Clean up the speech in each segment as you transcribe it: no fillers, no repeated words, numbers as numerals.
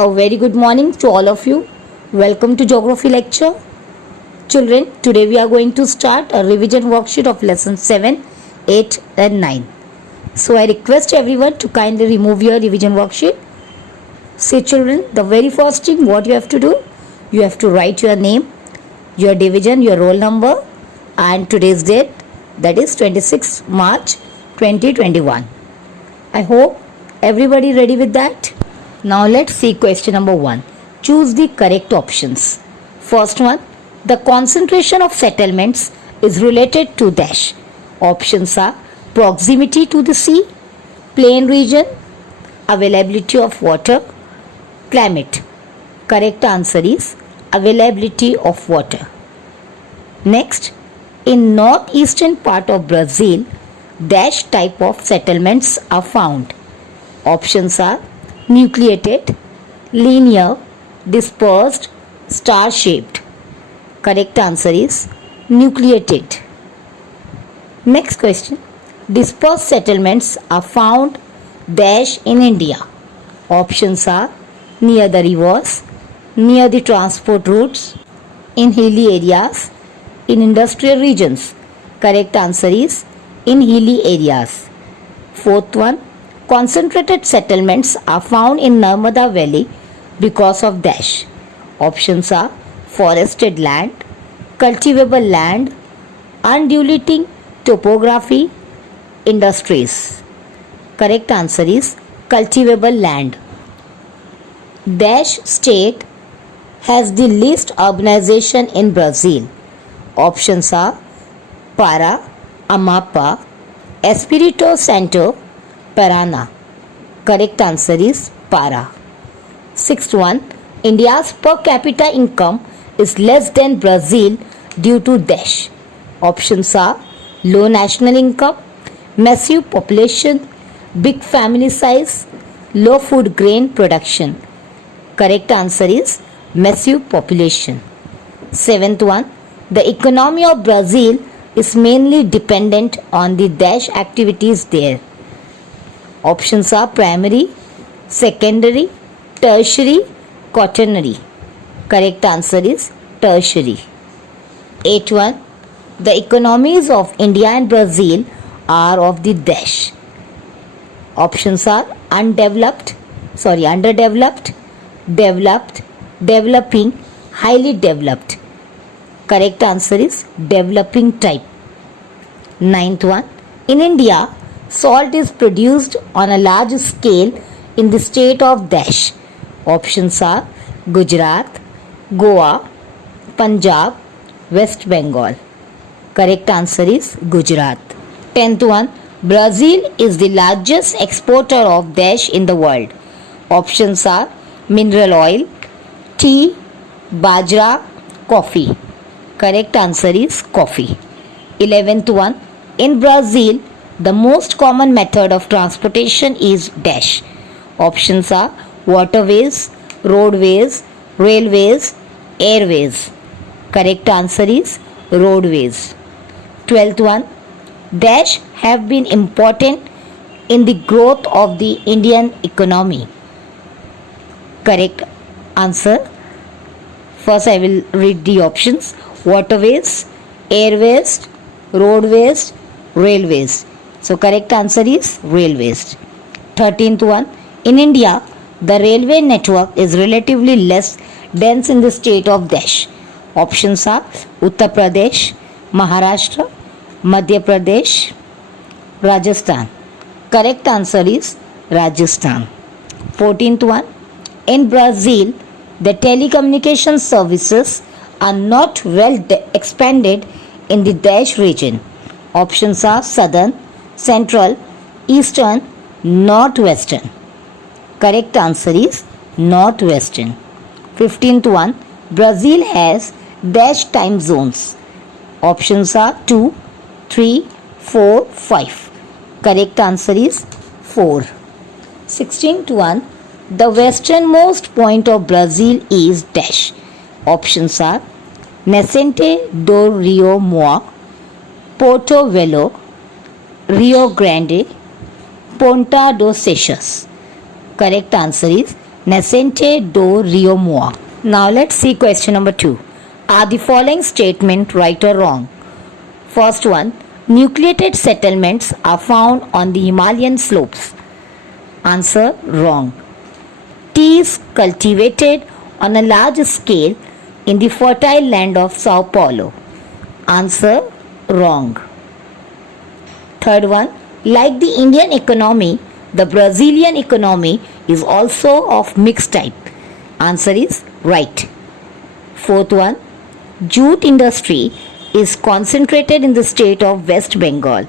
A very good morning to all of you. Welcome to Geography lecture. Children, today we are going to start a revision worksheet of lesson 7, 8 and 9. So I request everyone to kindly remove your revision worksheet. See children, the very first thing what you have to do, you have to write your name, your division, your roll number and today's date, that is 26 March 2021. I hope everybody ready with that. Now let's see question number 1. Choose the correct options. First one, the concentration of settlements is related to dash. Options are proximity to the sea, plain region, availability of water, climate. Correct answer is availability of water. Next, in northeastern part of Brazil, dash type of settlements are found. Options are nucleated, linear, dispersed, star-shaped. Correct answer is nucleated. Next question. Dispersed settlements are found dash in India. Options are near the rivers, near the transport routes, in hilly areas, in industrial regions. Correct answer is in hilly areas. Fourth one. Concentrated settlements are found in Narmada Valley because of dash. Options are forested land, cultivable land, undulating topography, industries. Correct answer is cultivable land. Dash state has the least urbanization in Brazil. Options are Para, Amapá, Espírito Santo, Paraná. Correct answer is Para. Sixth one, India's per capita income is less than Brazil due to dash. Options are low national income, massive population, big family size, low food grain production. Correct answer is massive population. Seventh one, the economy of Brazil is mainly dependent on the dash activities there. Options are primary, secondary, tertiary, quaternary. Correct answer is tertiary. 8.1. The economies of India and Brazil are of the dash. Options are underdeveloped, developed, developing, highly developed. Correct answer is developing type. 9th one. In India, salt is produced on a large scale in the state of dash. Options are Gujarat, Goa, Punjab, West Bengal. Correct answer is Gujarat. 10th one. Brazil is the largest exporter of dash in the world. Options are mineral oil, tea, bajra, coffee. Correct answer is coffee. 11th one. In Brazil, the most common method of transportation is dash. Options are waterways, roadways, railways, airways. Correct answer is roadways. 12th one. Dash have been important in the growth of the Indian economy. Correct answer. First I will read the options. Waterways, airways, roadways, railways. So correct answer is railways. 13th one. In India, the railway network is relatively less dense in the state of dash. Options are Uttar Pradesh, Maharashtra, Madhya Pradesh, Rajasthan. Correct answer is Rajasthan. 14th one. In Brazil, the telecommunication services are not well expanded in the dash region. Options are southern, central, eastern, northwestern. Correct answer is northwestern. 15th one. Brazil has dash time zones. Options are 2, 3, 4, 5. Correct answer is 4. 16th one. The westernmost point of Brazil is dash. Options are Nascente do Rio Moa, Porto Velho, Rio Grande, Ponta dos Seixas. Correct answer is Nascente do Rio Moa. Now let's see question number 2. Are the following statement right or wrong? First one, nucleated settlements are found on the Himalayan slopes. Answer wrong. Tea is cultivated on a large scale in the fertile land of Sao Paulo. Answer wrong. Third one, like the Indian economy, the Brazilian economy is also of mixed type. Answer is right. Fourth one, jute industry is concentrated in the state of West Bengal.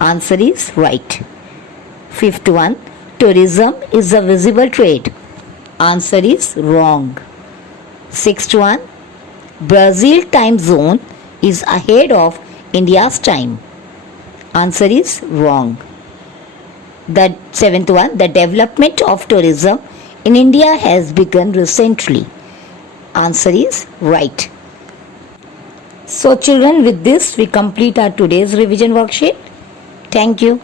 Answer is right. Fifth one, tourism is a visible trade. Answer is wrong. Sixth one, Brazil time zone is ahead of India's time. Answer is wrong. The seventh one, the development of tourism in India has begun recently. Answer is right. So children, with this we complete our today's revision worksheet. Thank you.